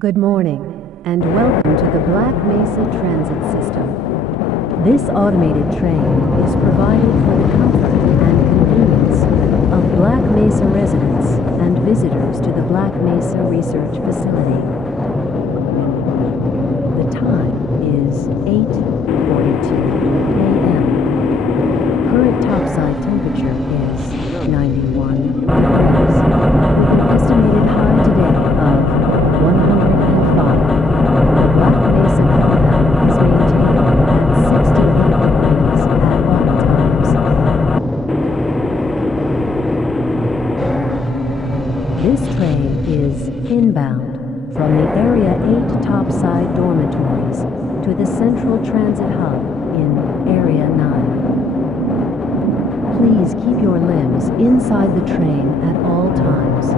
Good morning, and welcome to the Black Mesa Transit System. This automated train is provided for the comfort and convenience of Black Mesa residents and visitors to the Black Mesa Research Facility. The time is 8:42 a.m. Current topside temperature is 91 degrees, with an estimated high today of 105. The Black Mesa compound is maintained at 68 degrees at all times. This train is inbound from the Area 8 topside dormitories to the Central Transit Hub in Area 9. Please keep your limbs inside the train at all times.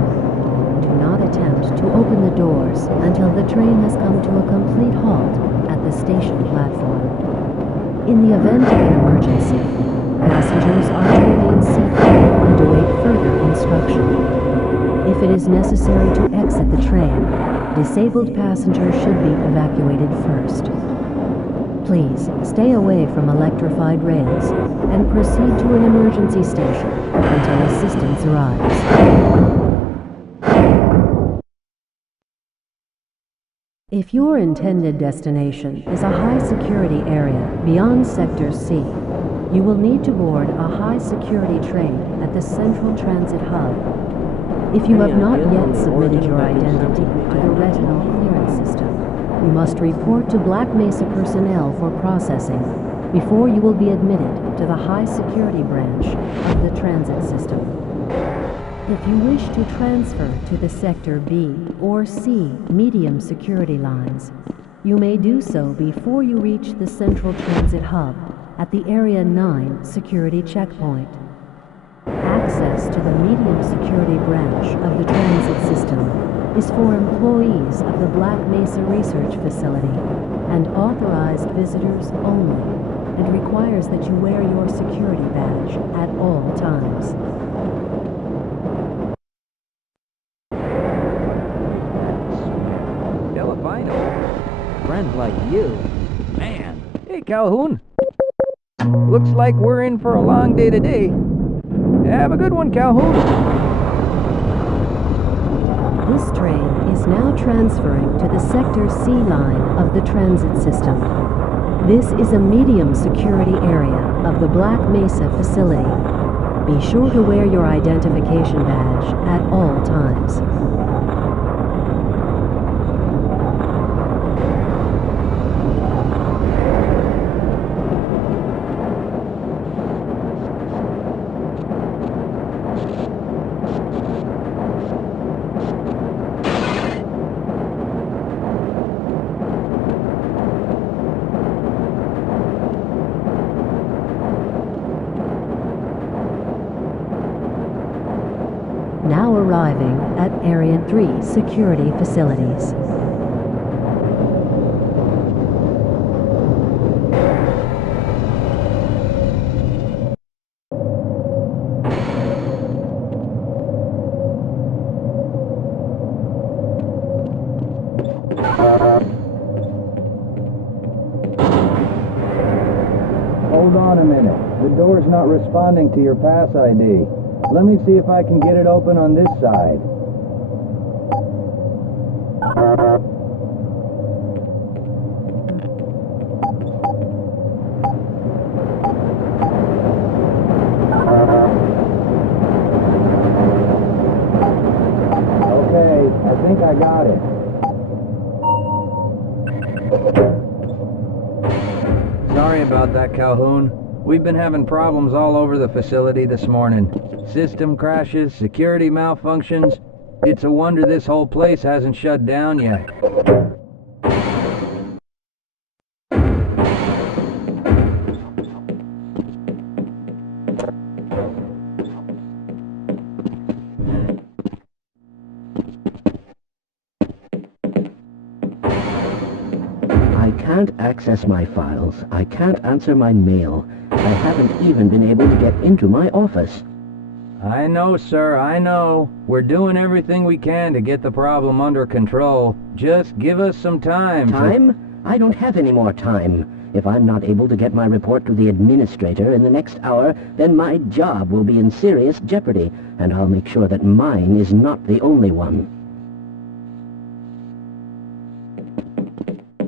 Do not attempt to open the doors until the train has come to a complete halt at the station platform. In the event of an emergency, passengers are to remain seated and await further instruction. If it is necessary to exit the train, disabled passengers should be evacuated first. Please stay away from electrified rails and proceed to an emergency station until assistance arrives. If your intended destination is a high-security area beyond Sector C, you will need to board a high-security train at the Central Transit Hub. If you have not yet submitted your identity to the retinal clearance system, you must report to Black Mesa personnel for processing before you will be admitted to the high-security branch of the transit system. If you wish to transfer to the Sector B or C medium security lines, you may do so before you reach the Central Transit Hub at the Area 9 security checkpoint. Access to the medium security branch of the transit system is for employees of the Black Mesa Research Facility and authorized visitors only, and requires that you wear your security badge at all times. Friend like you. Man. Hey, Calhoun. Looks like we're in for a long day today. Have a good one, Calhoun. This train is now transferring to the Sector C line of the transit system. This is a medium security area of the Black Mesa facility. Be sure to wear your identification badge at all times. Now arriving at Area 3 security facilities. Hold on a minute. The door's not responding to your pass ID. Let me see if I can get it open on this side. Okay, I think I got it. Sorry about that, Calhoun. We've been having problems all over the facility this morning. System crashes, security malfunctions. It's a wonder this whole place hasn't shut down yet. I can't access my files. I can't answer my mail. I haven't even been able to get into my office. I know, sir, I know. We're doing everything we can to get the problem under control. Just give us some time. Time? I don't have any more time. If I'm not able to get my report to the administrator in the next hour, then my job will be in serious jeopardy, and I'll make sure that mine is not the only one.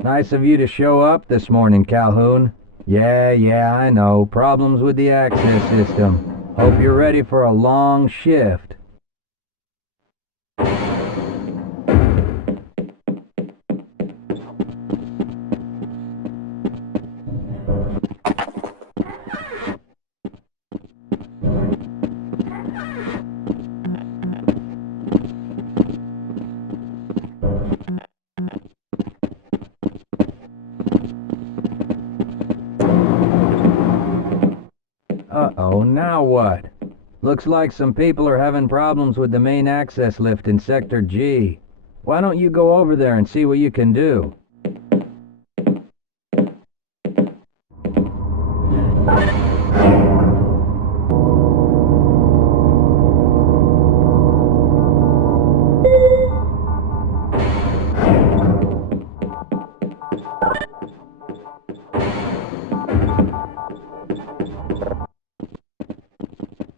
Nice of you to show up this morning, Calhoun. Yeah, I know. Problems with the access system. Hope you're ready for a long shift. Uh-oh, now what? Looks like some people are having problems with the main access lift in Sector G. Why don't you go over there and see what you can do?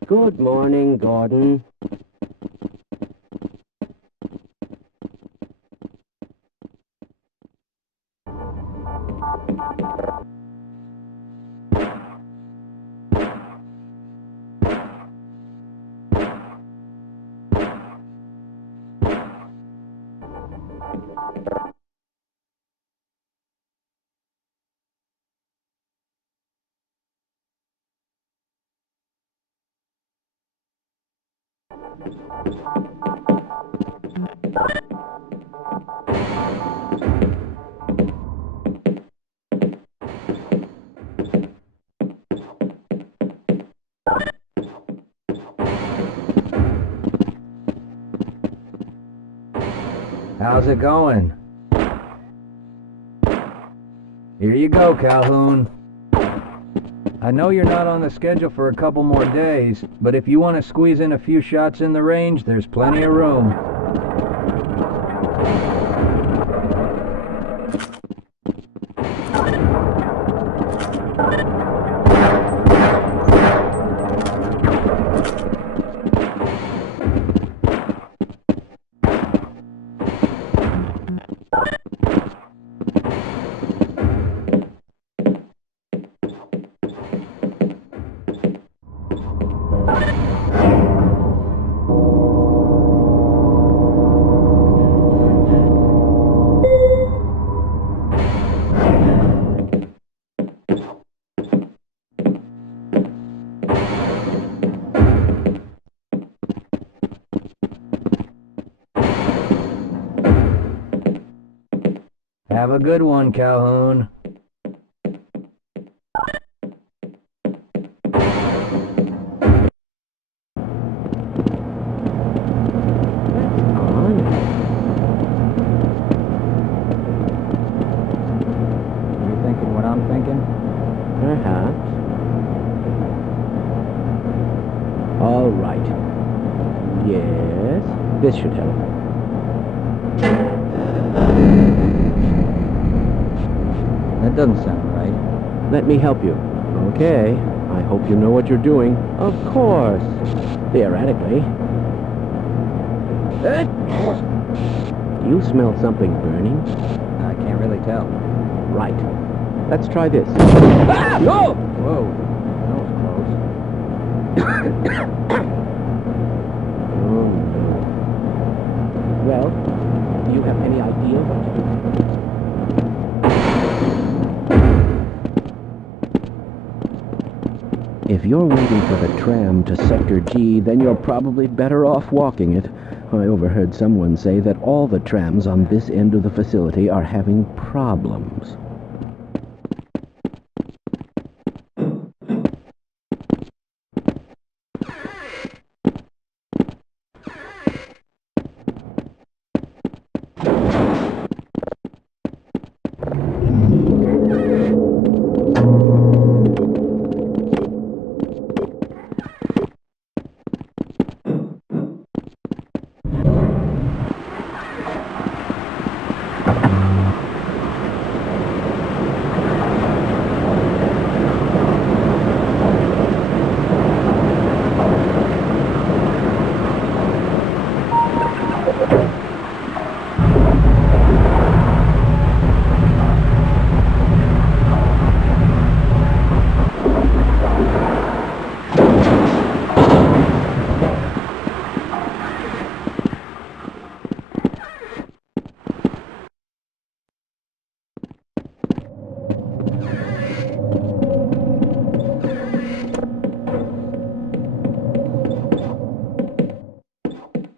Good morning, Gordon. How's it going? Here you go, Calhoun. I know you're not on the schedule for a couple more days, but if you want to squeeze in a few shots in the range, there's plenty of room. Have a good one, Calhoun. You're thinking what I'm thinking? Perhaps. All right. Yes, this should help. That doesn't sound right. Let me help you. Okay. I hope you know what you're doing. Of course. Theoretically. Do you smell something burning? I can't really tell. Right. Let's try this. Ah! No! Whoa. That was close. Oh, no. Well, do you have any idea what to do? If you're waiting for the tram to Sector G, then you're probably better off walking it. I overheard someone say that all the trams on this end of the facility are having problems.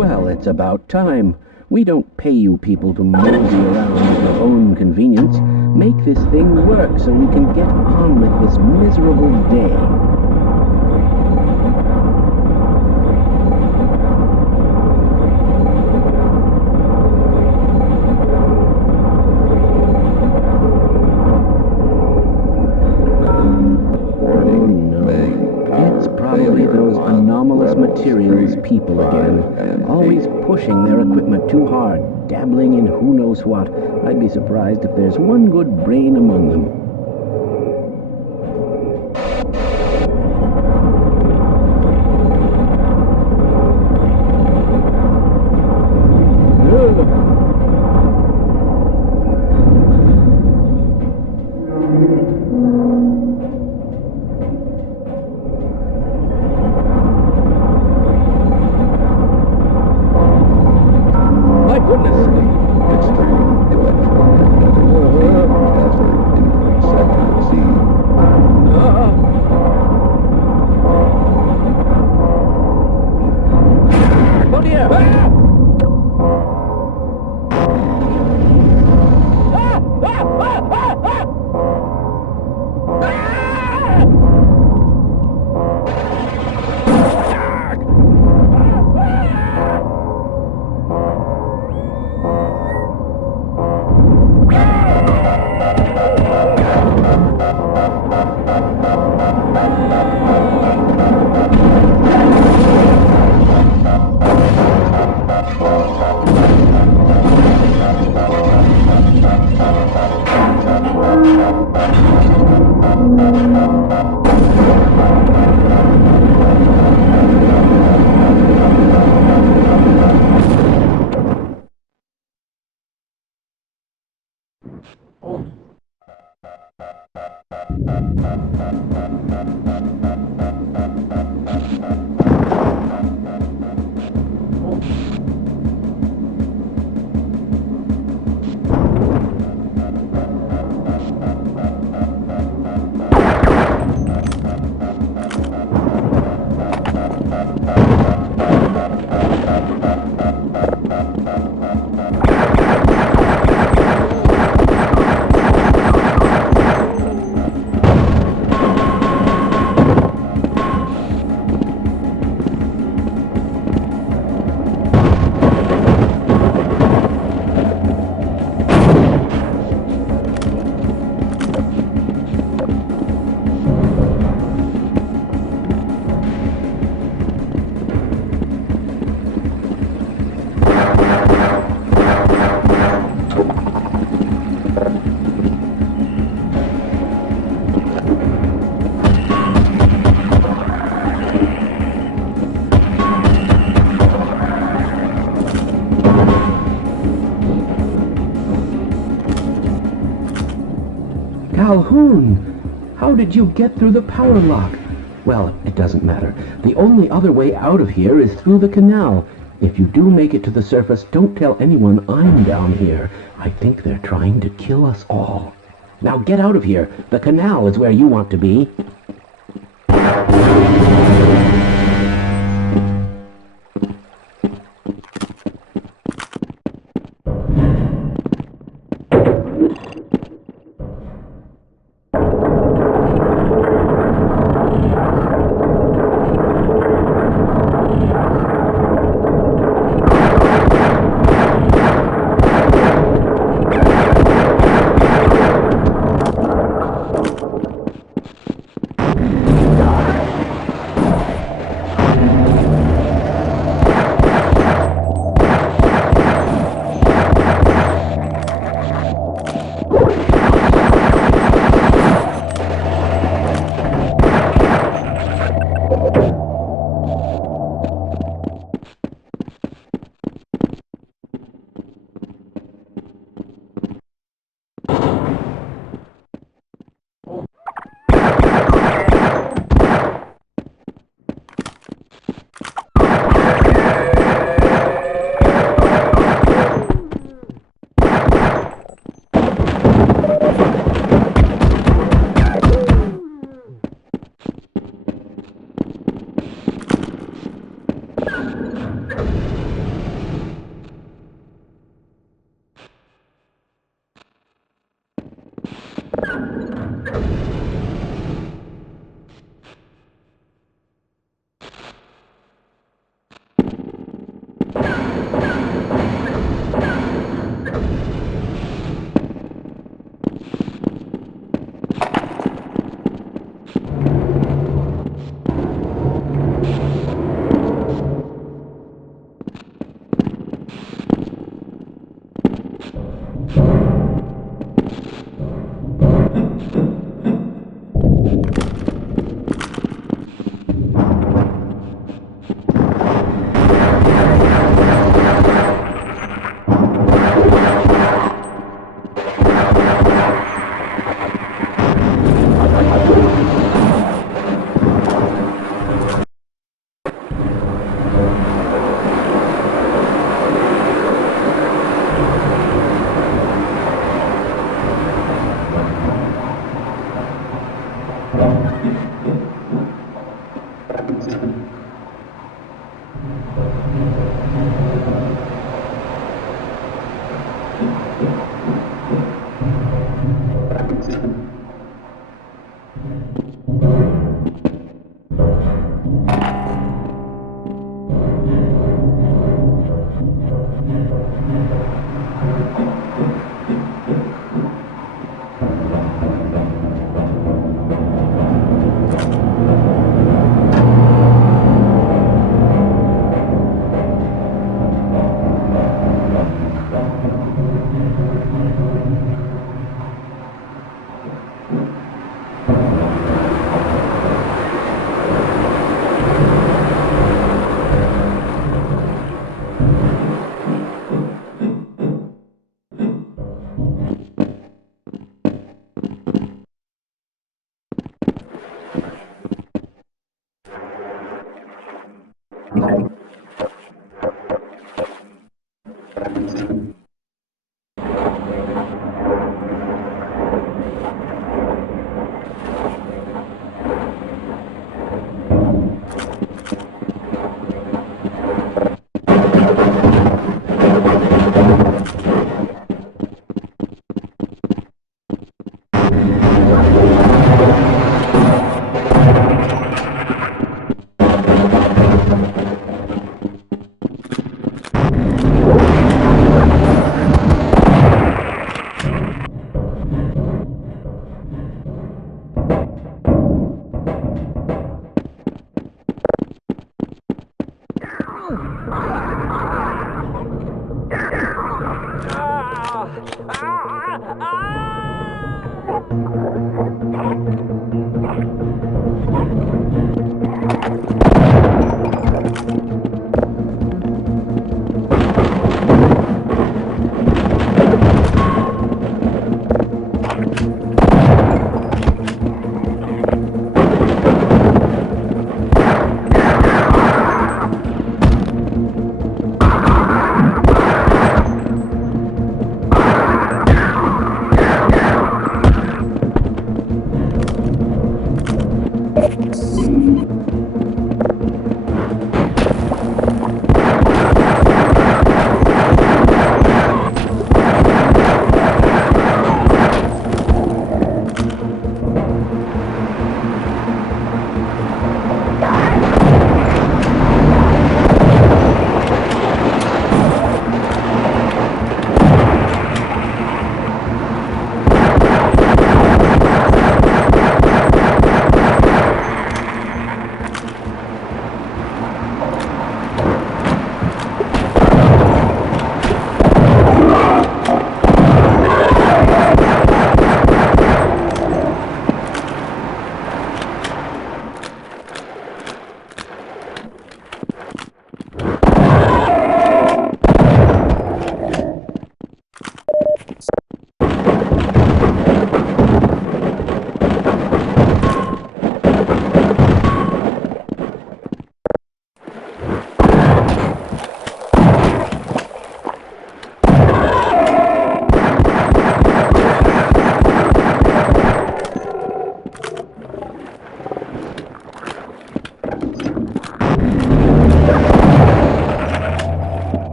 Well, it's about time. We don't pay you people to mosey around at your own convenience. Make this thing work so we can get on with this miserable day. Materials people again, always pushing their equipment too hard, dabbling in who knows what. I'd be surprised if there's one good brain among them. Calhoun! How did you get through the power lock? Well, it doesn't matter. The only other way out of here is through the canal. If you do make it to the surface, don't tell anyone I'm down here. I think they're trying to kill us all. Now get out of here. The canal is where you want to be.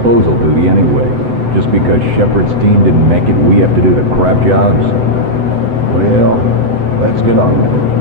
disposal duty anyway? Just because Shepard's team didn't make it, we have to do the crap jobs? Well, let's get on with it.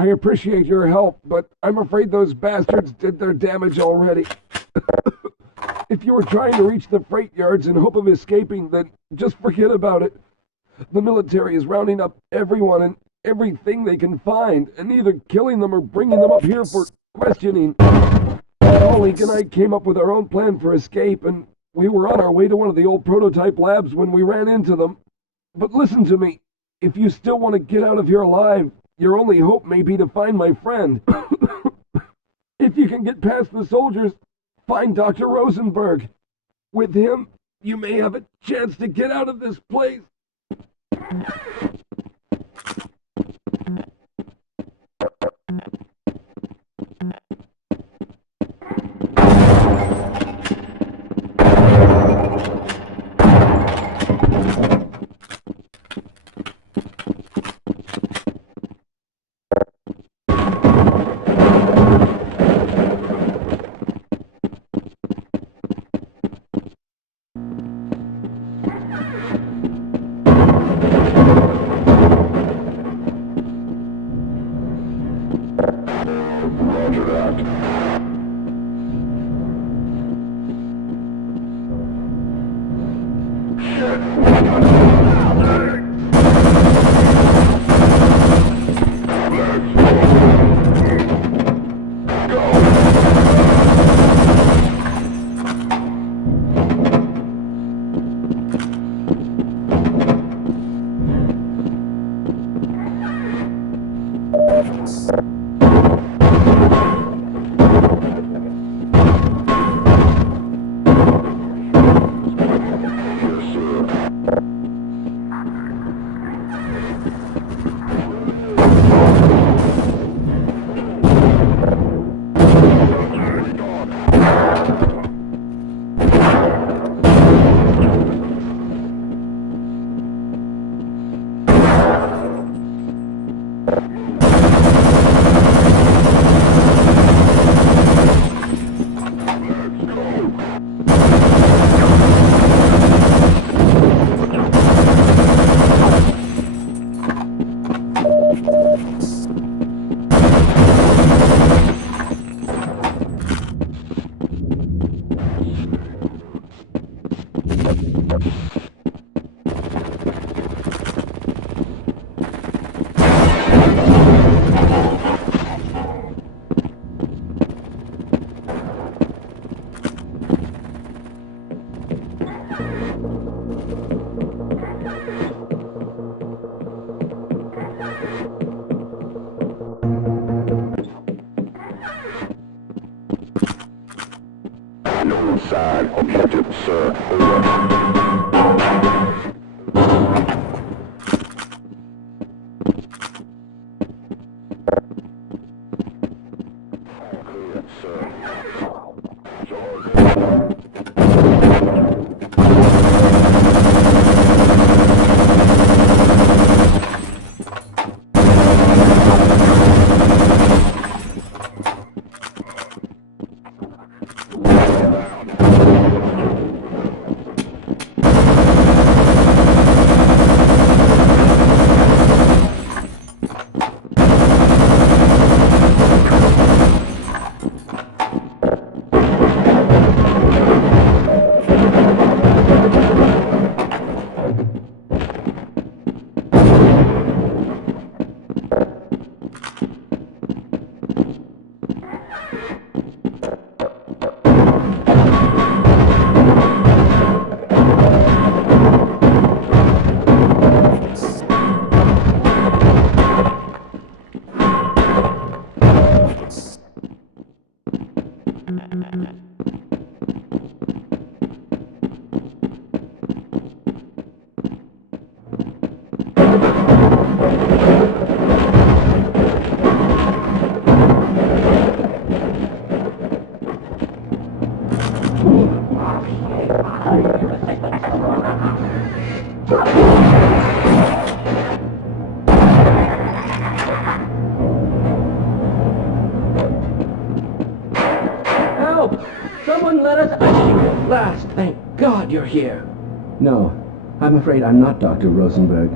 I appreciate your help, but I'm afraid those bastards did their damage already. If you were trying to reach the freight yards in hope of escaping, then just forget about it. The military is rounding up everyone and everything they can find, and either killing them or bringing them up here for questioning. Colleague and I came up with our own plan for escape, and we were on our way to one of the old prototype labs when we ran into them. But listen to me. If you still want to get out of here alive, your only hope may be to find my friend. If you can get past the soldiers, find Dr. Rosenberg. With him, you may have a chance to get out of this place. Side objective, sir. Over. Thank God you're here. No, I'm afraid I'm not Dr. Rosenberg.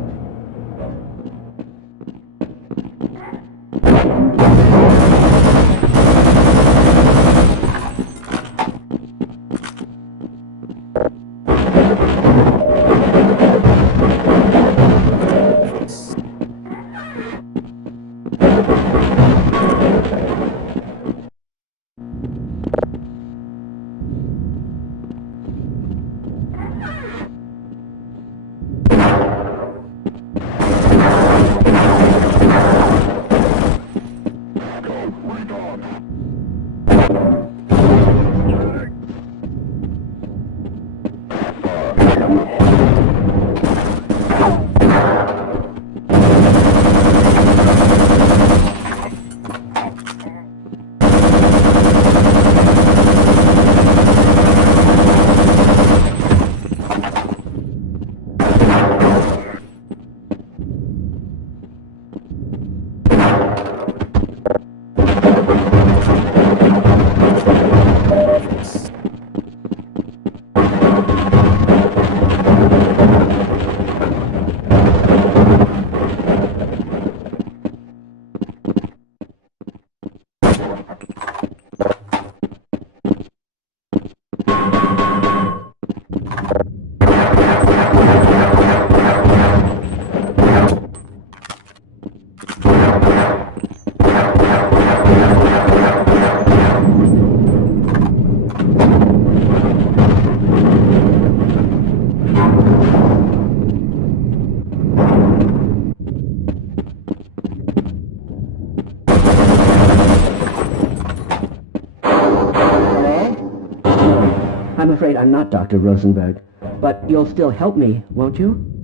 I'm afraid I'm not Dr. Rosenberg, but you'll still help me, won't you?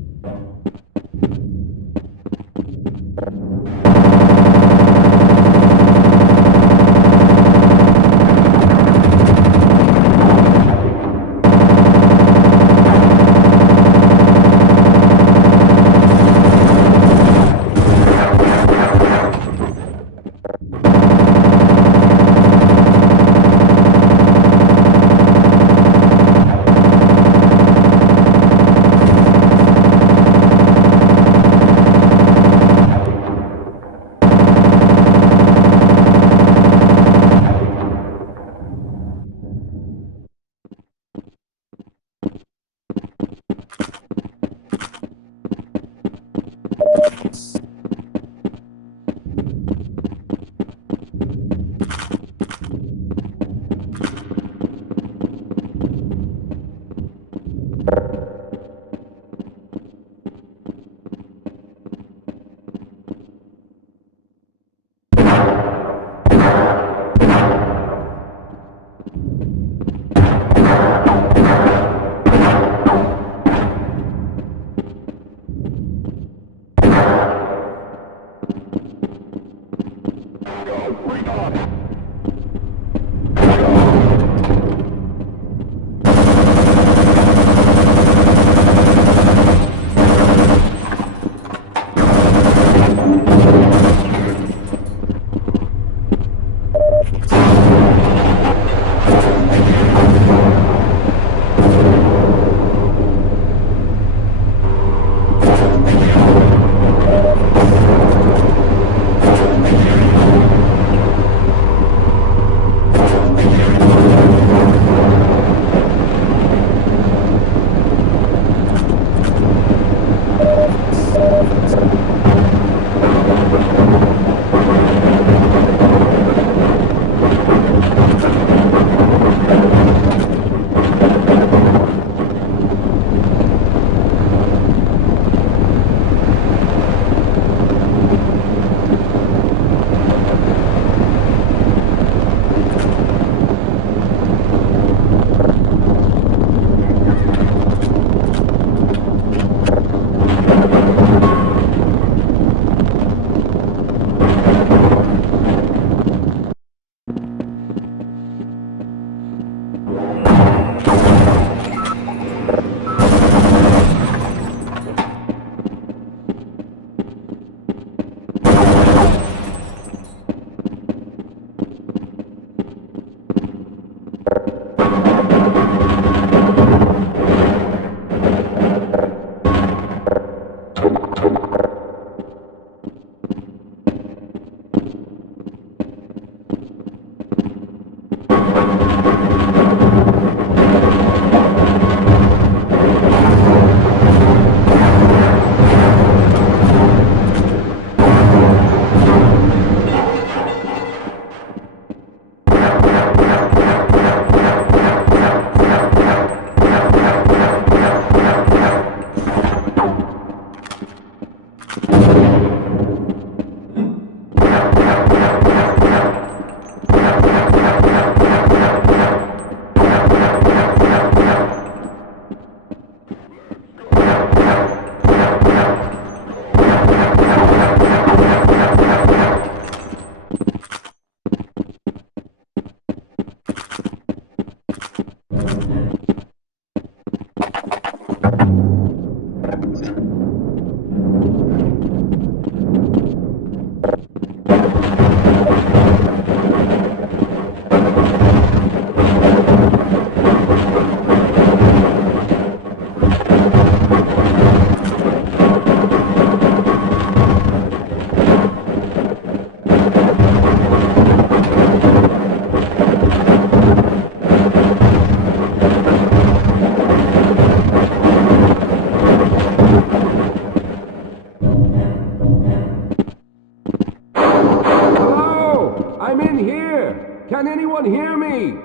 I'm in here! Can anyone hear me?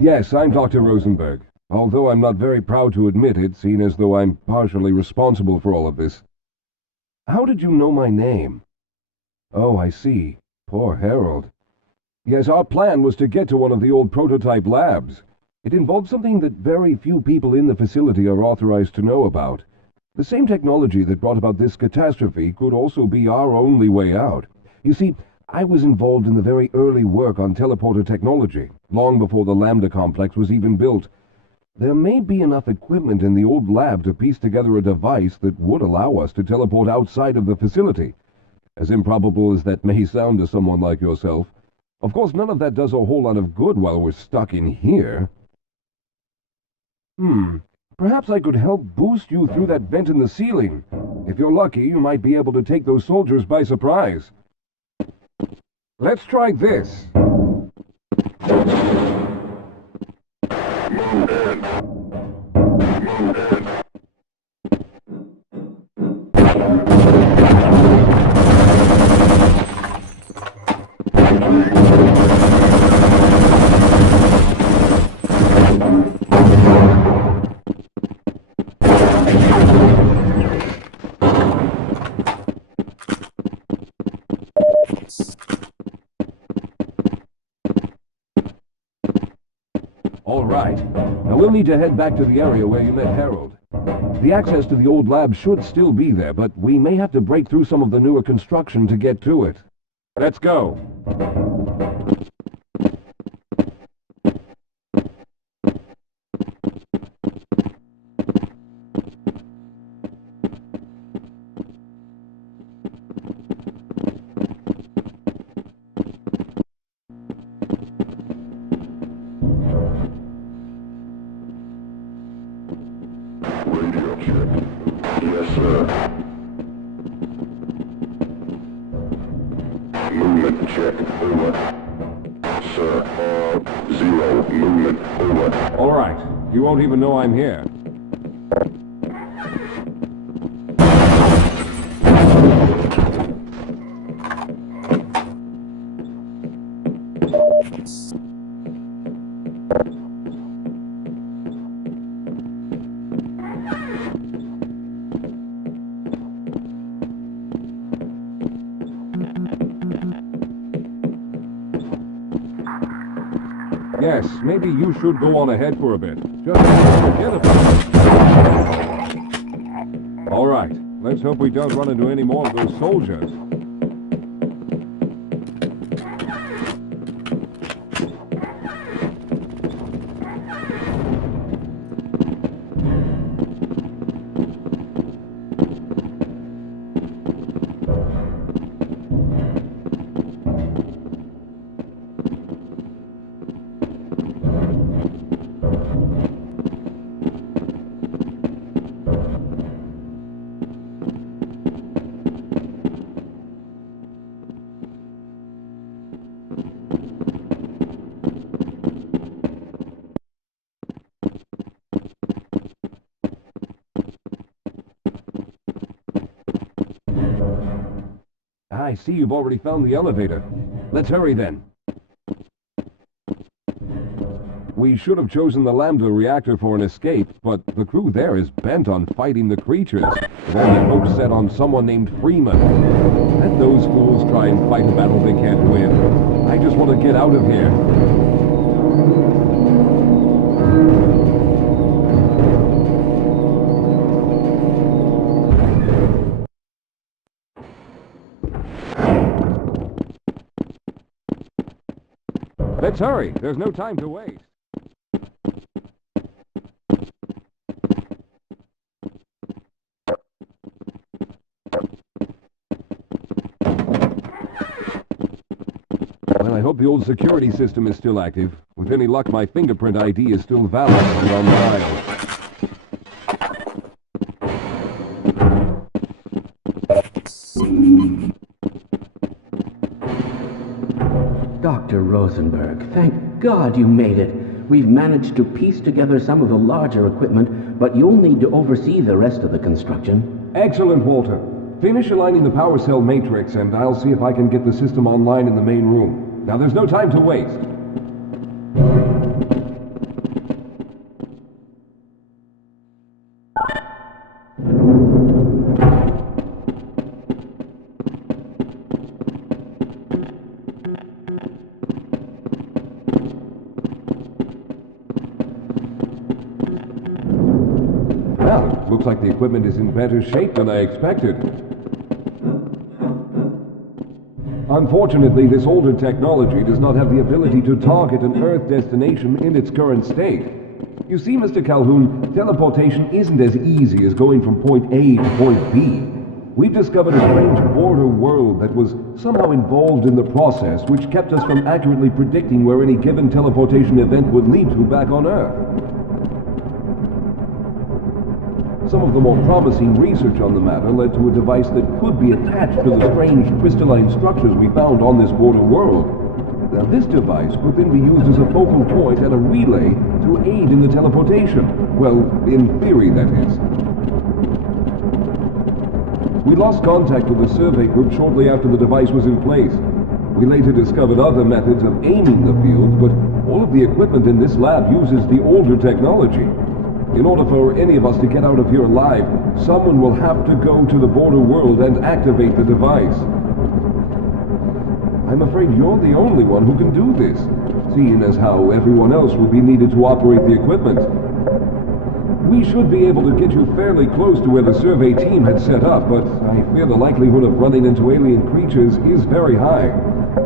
Yes, I'm Dr. Rosenberg, although I'm not very proud to admit it, seeing as though I'm partially responsible for all of this. How did you know my name? Oh, I see. Poor Harold. Yes, our plan was to get to one of the old prototype labs. It involved something that very few people in the facility are authorized to know about. The same technology that brought about this catastrophe could also be our only way out. You see, I was involved in the very early work on teleporter technology, long before the Lambda complex was even built. There may be enough equipment in the old lab to piece together a device that would allow us to teleport outside of the facility. As improbable as that may sound to someone like yourself. Of course, none of that does a whole lot of good while we're stuck in here. Perhaps I could help boost you through that vent in the ceiling. If you're lucky, you might be able to take those soldiers by surprise. Let's try this. All right. Now we'll need to head back to the area where you met Harold. The access to the old lab should still be there, but we may have to break through some of the newer construction to get to it. Let's go. Radio check. Yes, sir. Movement check. Over. Sir, 0. Movement. Over. All right. You won't even know I'm here. Yes, maybe you should go on ahead for a bit. Just forget about it. All right, let's hope we don't run into any more of those soldiers. I see you've already found the elevator. Let's hurry then. We should have chosen the Lambda reactor for an escape, but the crew there is bent on fighting the creatures, with all the hopes set on someone named Freeman. Let those fools try and fight a battle they can't win. I just want to get out of here. Let's hurry. There's no time to waste. Well, I hope the old security system is still active. With any luck, my fingerprint ID is still valid around the aisle. Dr. Rosenberg, thank God you made it. We've managed to piece together some of the larger equipment, but you'll need to oversee the rest of the construction. Excellent, Walter. Finish aligning the power cell matrix, and I'll see if I can get the system online in the main room. Now, there's no time to waste. Well, looks like the equipment is in better shape than I expected. Unfortunately, this older technology does not have the ability to target an Earth destination in its current state. You see, Mr. Calhoun, teleportation isn't as easy as going from point A to point B. We've discovered a strange border world that was somehow involved in the process, which kept us from accurately predicting where any given teleportation event would lead to back on Earth. Some of the more promising research on the matter led to a device that could be attached to the strange crystalline structures we found on this border world. Now, this device could then be used as a focal point and a relay to aid in the teleportation. Well, in theory, that is. We lost contact with the survey group shortly after the device was in place. We later discovered other methods of aiming the fields, but all of the equipment in this lab uses the older technology. In order for any of us to get out of here alive, someone will have to go to the border world and activate the device. I'm afraid you're the only one who can do this, seeing as how everyone else will be needed to operate the equipment. We should be able to get you fairly close to where the survey team had set up, but I fear the likelihood of running into alien creatures is very high.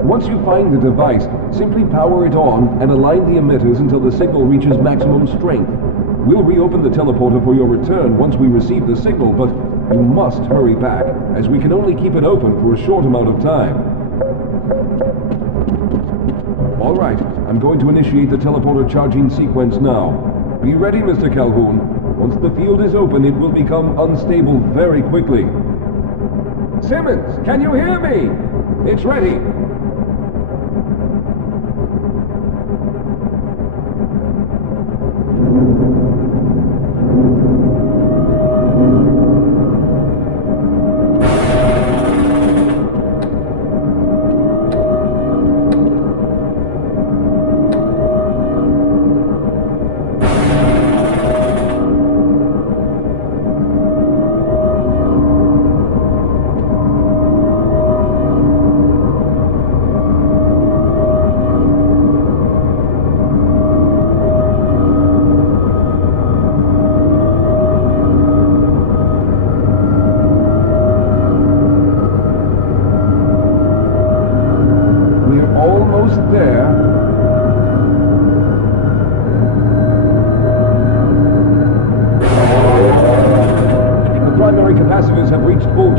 Once you find the device, simply power it on and align the emitters until the signal reaches maximum strength. We'll reopen the teleporter for your return once we receive the signal, but you must hurry back, as we can only keep it open for a short amount of time. All right, I'm going to initiate the teleporter charging sequence now. Be ready, Mr. Calhoun. Once the field is open, it will become unstable very quickly. Simmons, can you hear me? It's ready.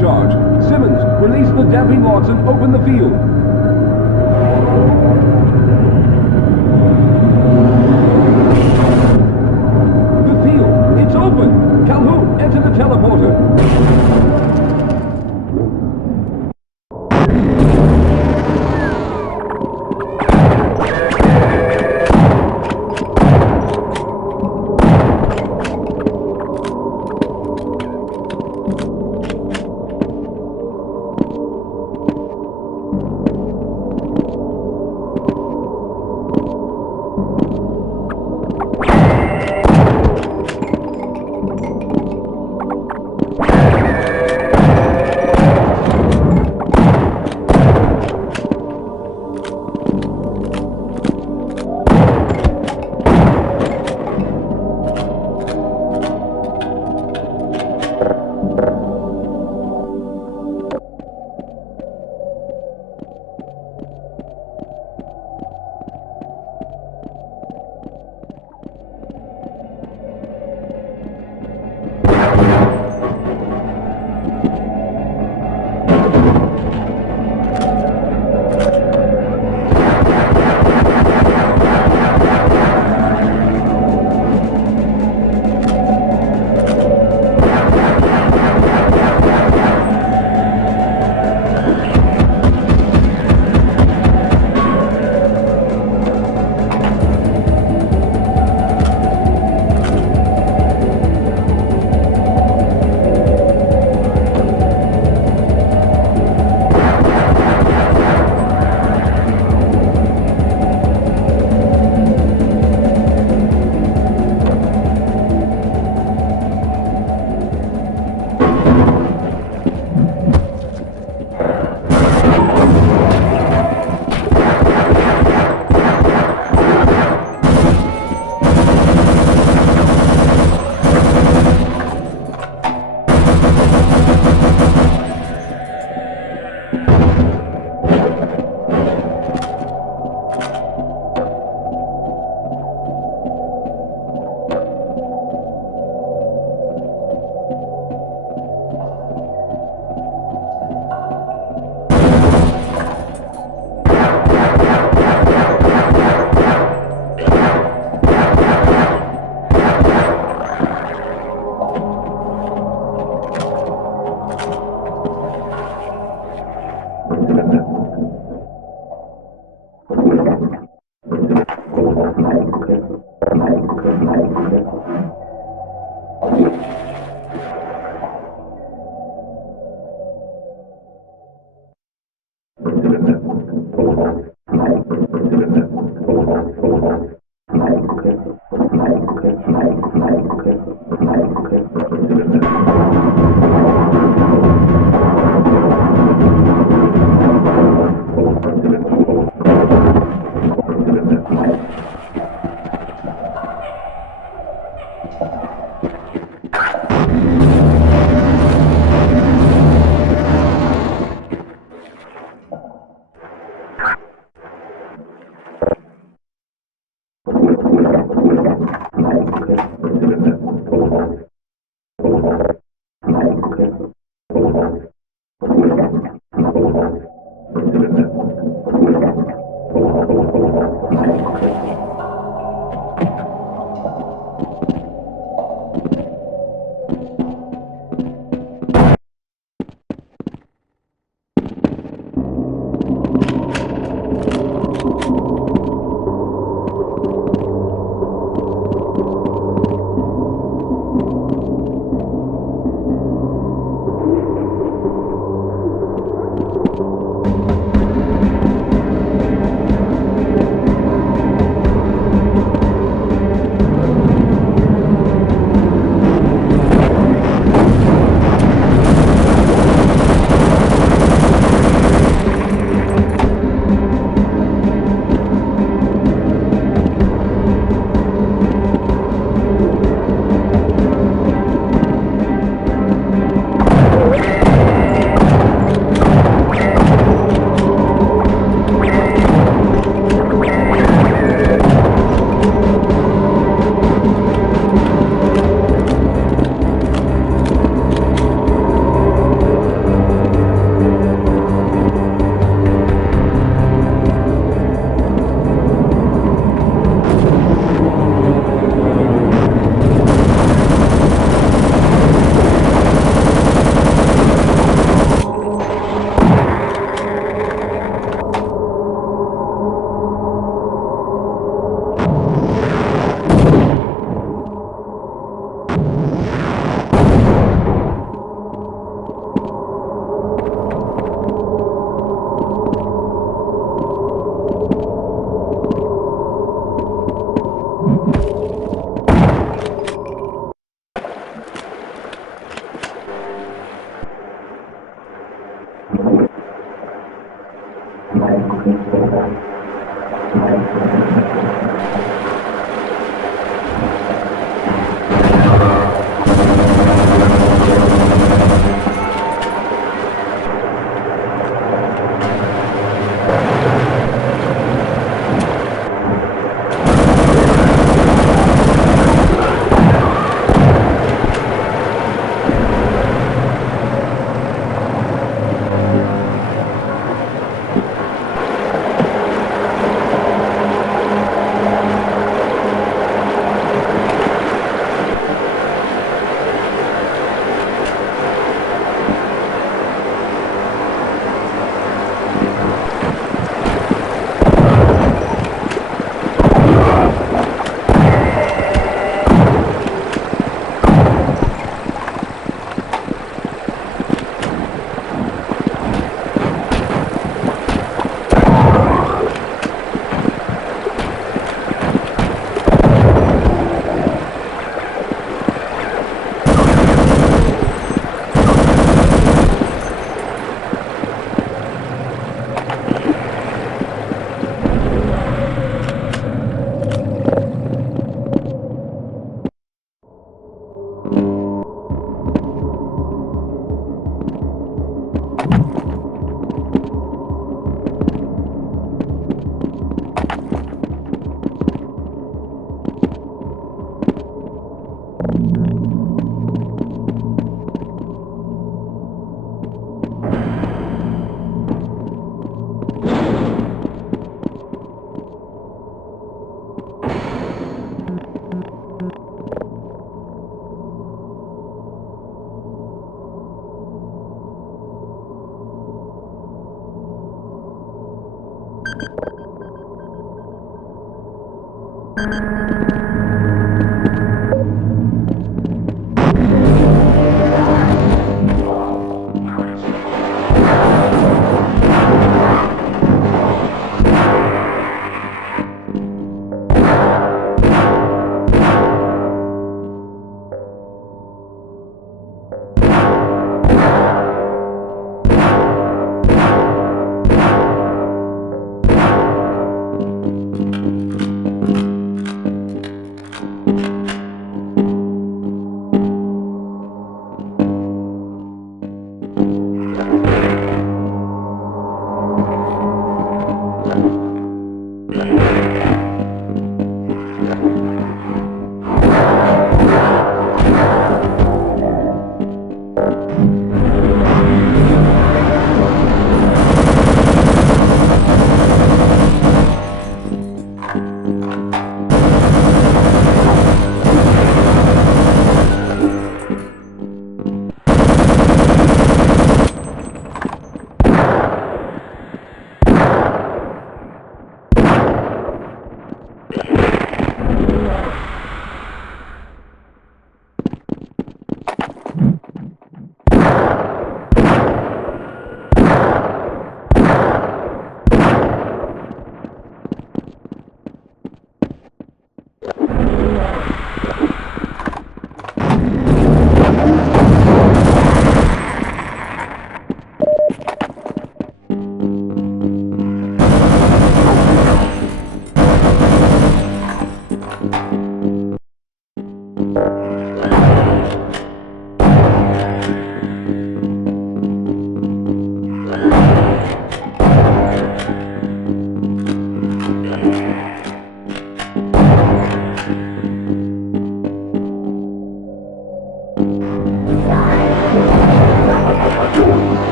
Charge. Simmons, release the damping logs and open the field. The field, it's open. Calhoun, enter the teleporter.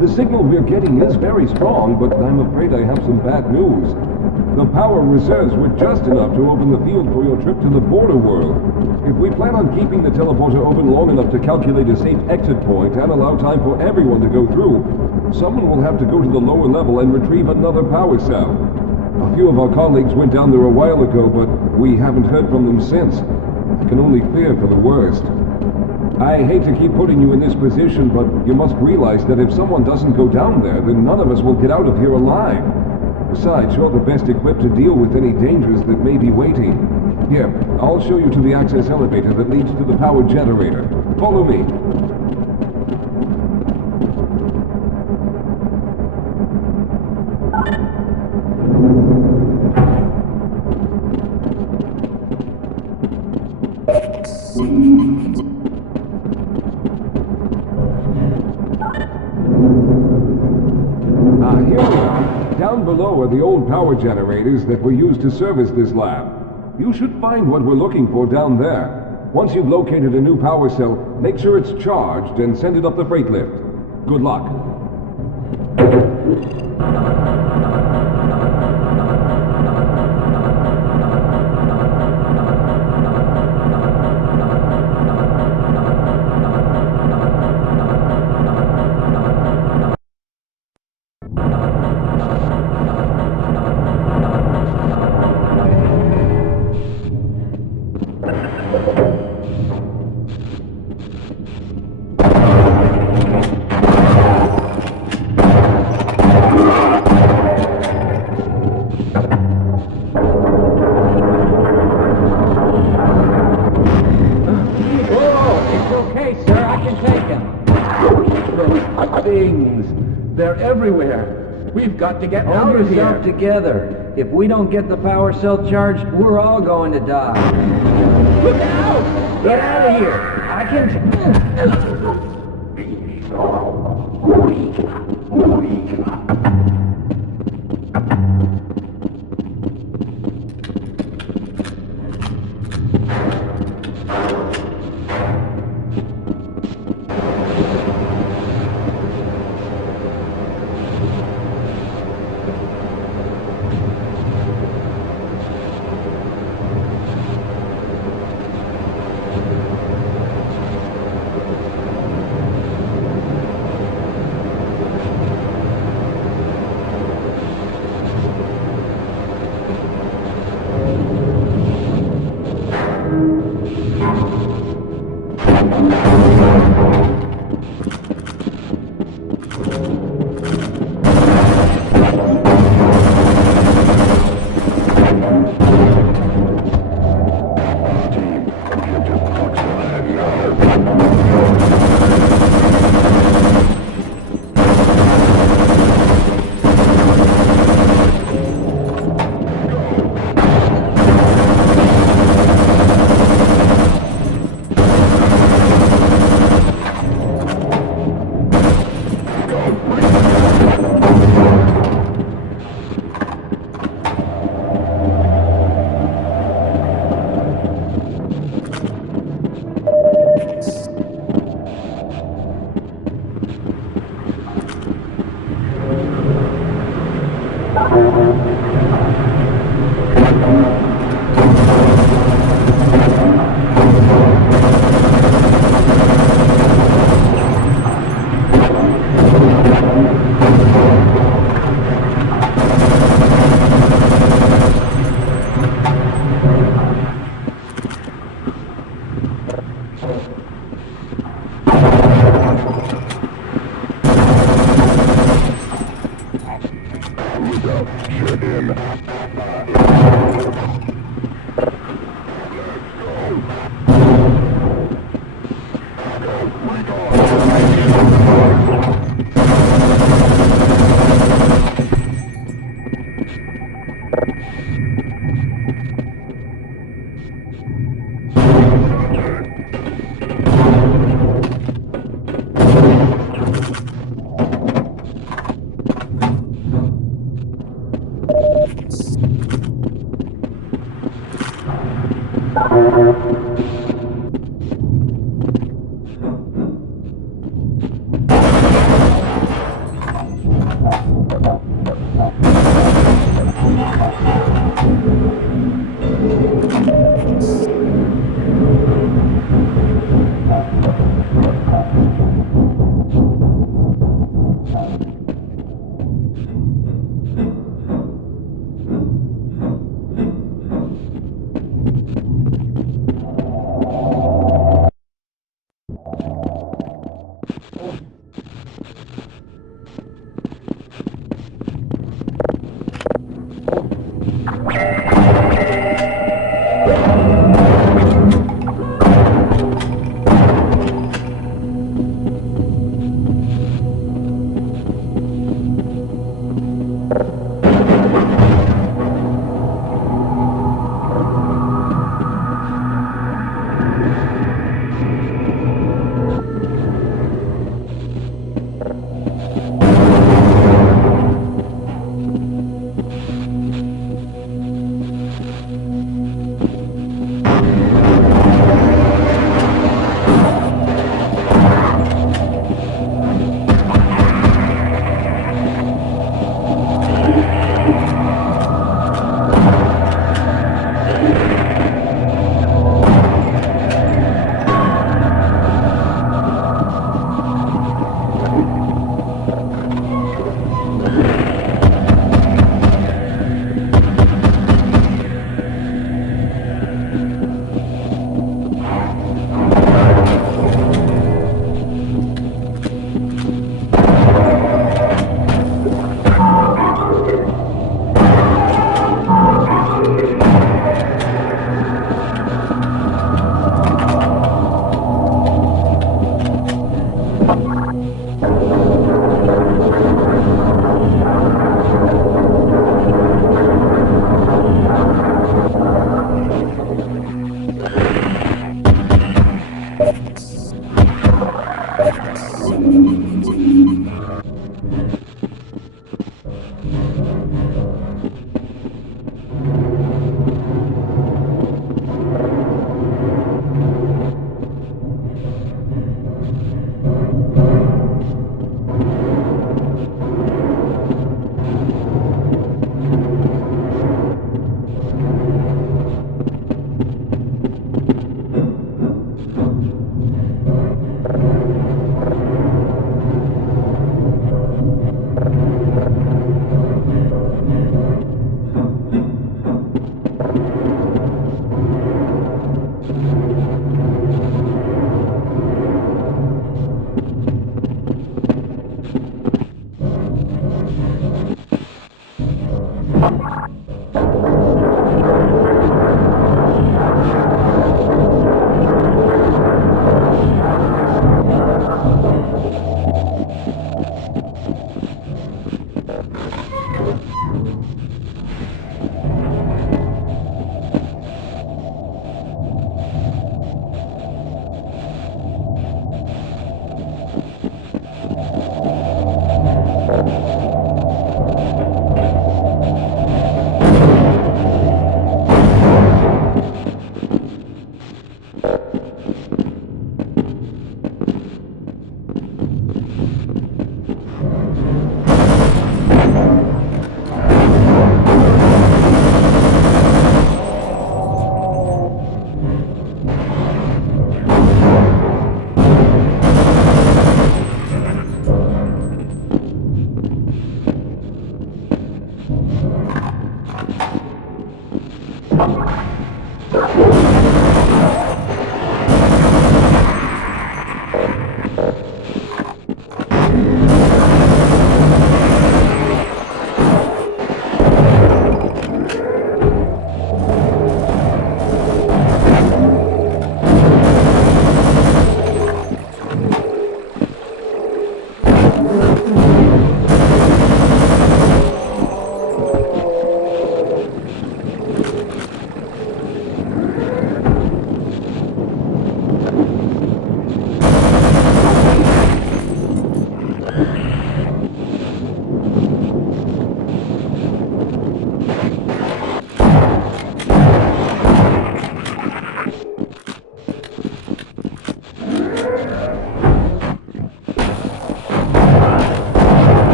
The signal we're getting is very strong, but I'm afraid I have some bad news. The power reserves were just enough to open the field for your trip to the border world. If we plan on keeping the teleporter open long enough to calculate a safe exit point and allow time for everyone to go through, someone will have to go to the lower level and retrieve another power cell. A few of our colleagues went down there a while ago, but we haven't heard from them since. I can only fear for the worst. I hate to keep putting you in this position, but you must realize that if someone doesn't go down there, then none of us will get out of here alive. Besides, you're the best equipped to deal with any dangers that may be waiting. Here, I'll show you to the access elevator that leads to the power generator. Follow me. Here we are. Down below are the old power generators that were used to service this lab. You should find what we're looking for down there. Once you've located a new power cell, make sure it's charged and send it up the freight lift. Good luck. They're everywhere. We've got to get out Hold of yourself here. together. If we don't get the power cell charged, we're all going to die. Look out! Get out of here! I can...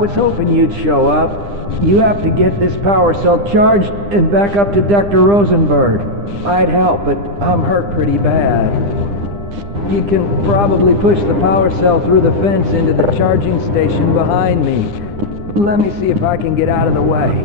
was hoping you'd show up. You have to get this power cell charged and back up to Dr. Rosenberg. I'd help, but I'm hurt pretty bad. You can probably push the power cell through the fence into the charging station behind me. Let me see if I can get out of the way.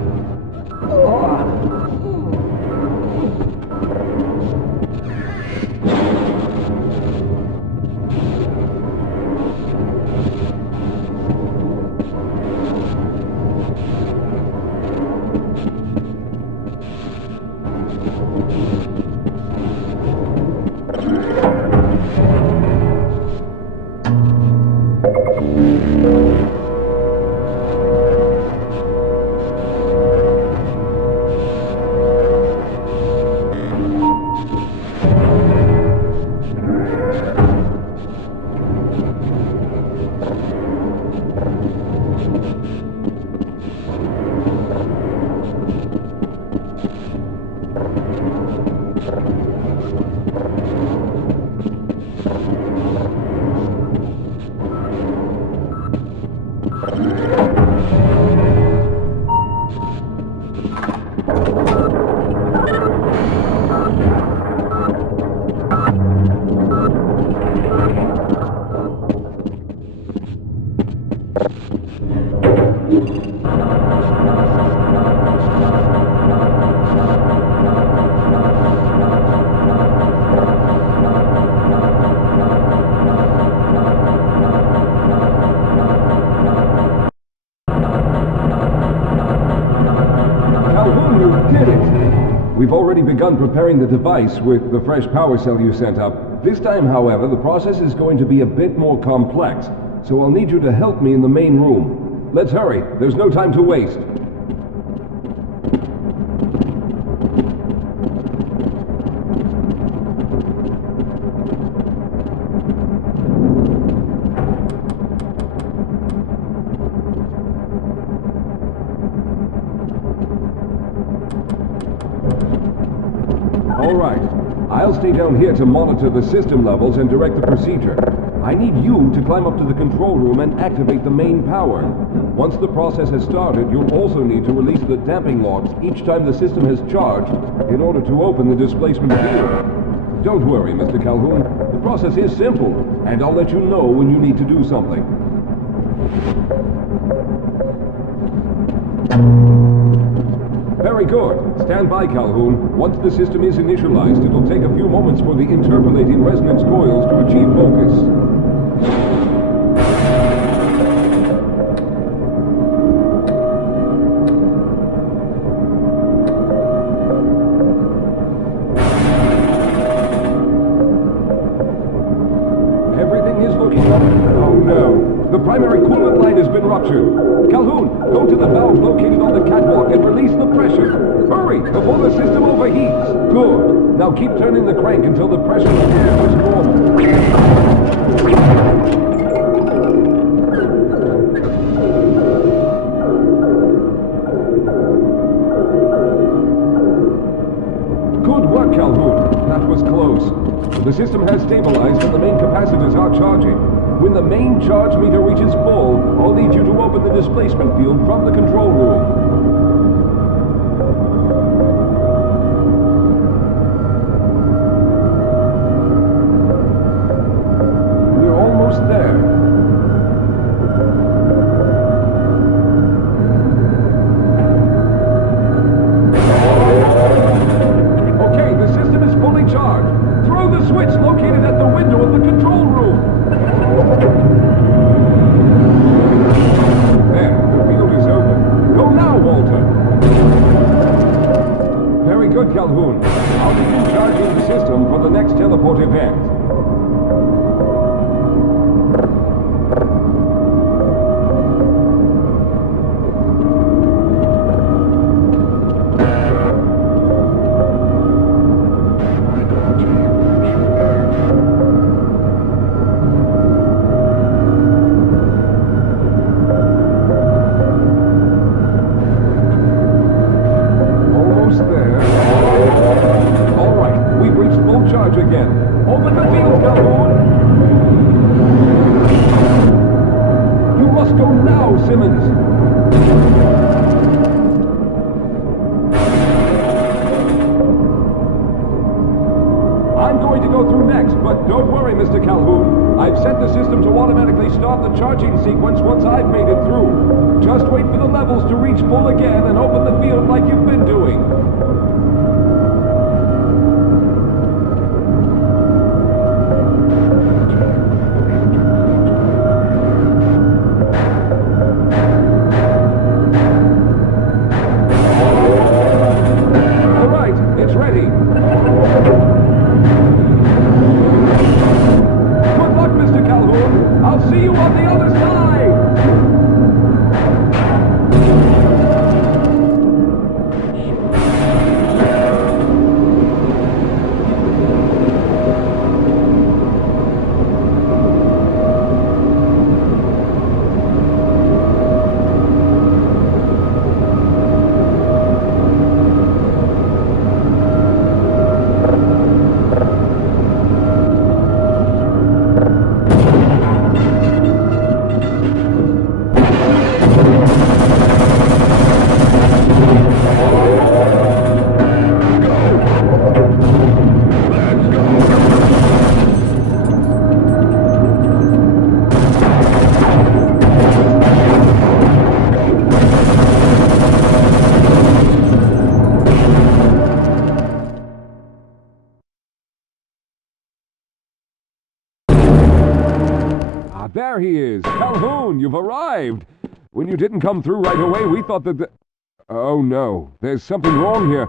We've already begun preparing the device with the fresh power cell you sent up. This time, however, the process is going to be a bit more complex, so I'll need you to help me in the main room. Let's hurry. There's no time to waste. I'll stay down here to monitor the system levels and direct the procedure. I need you to climb up to the control room and activate the main power. Once the process has started, you'll also need to release the damping locks each time the system has charged in order to open the displacement field. Don't worry, Mr. Calhoun. The process is simple, and I'll let you know when you need to do something. Very good. Stand by, Calhoun. Once the system is initialized, it'll take a few moments for the interpolating resonance coils to achieve focus. Everything is looking up. Oh no. The primary coolant line has been ruptured. Calhoun, go to the valve located on the catwalk and release the pressure. Hurry, before the system overheats. Good. Now keep turning the crank until the pressure of the air is normal. Good work, Calhoun. That was close. The system has stabilized and the main capacitors are charging. When the main charge meter reaches full, I'll need you to open the displacement field from the control room. We're almost there. Okay, the system is fully charged. Throw the switch located at the window of the control room. There, the field is open. Go now, Walter. Very good, Calhoun. I'll begin charging the system for the next teleport event. Simmons. I'm going to go through next, but don't worry, Mr. Calhoun. I've set the system to automatically start the charging sequence once I've made it through. Just wait for the levels to reach full again and open the field like you've been doing. All right, it's ready. Mr. Calhoun, I'll see you on the other side! There he is. Calhoun, you've arrived. When you didn't come through right away, we thought that Oh no, there's something wrong here.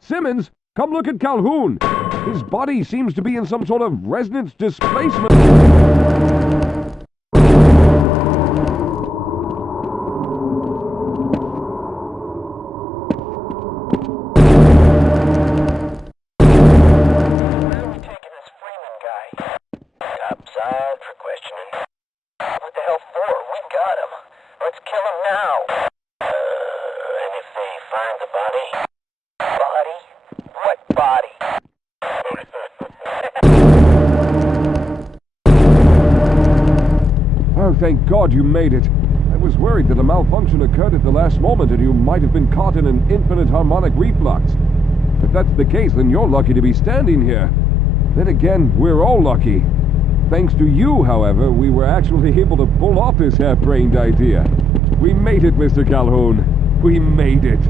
Simmons, come look at Calhoun. His body seems to be in some sort of resonance displacement. Thank God you made it. I was worried that a malfunction occurred at the last moment and you might have been caught in an infinite harmonic reflux. If that's the case, then you're lucky to be standing here. Then again, we're all lucky. Thanks to you, however, we were actually able to pull off this harebrained idea. We made it, Mr. Calhoun. We made it.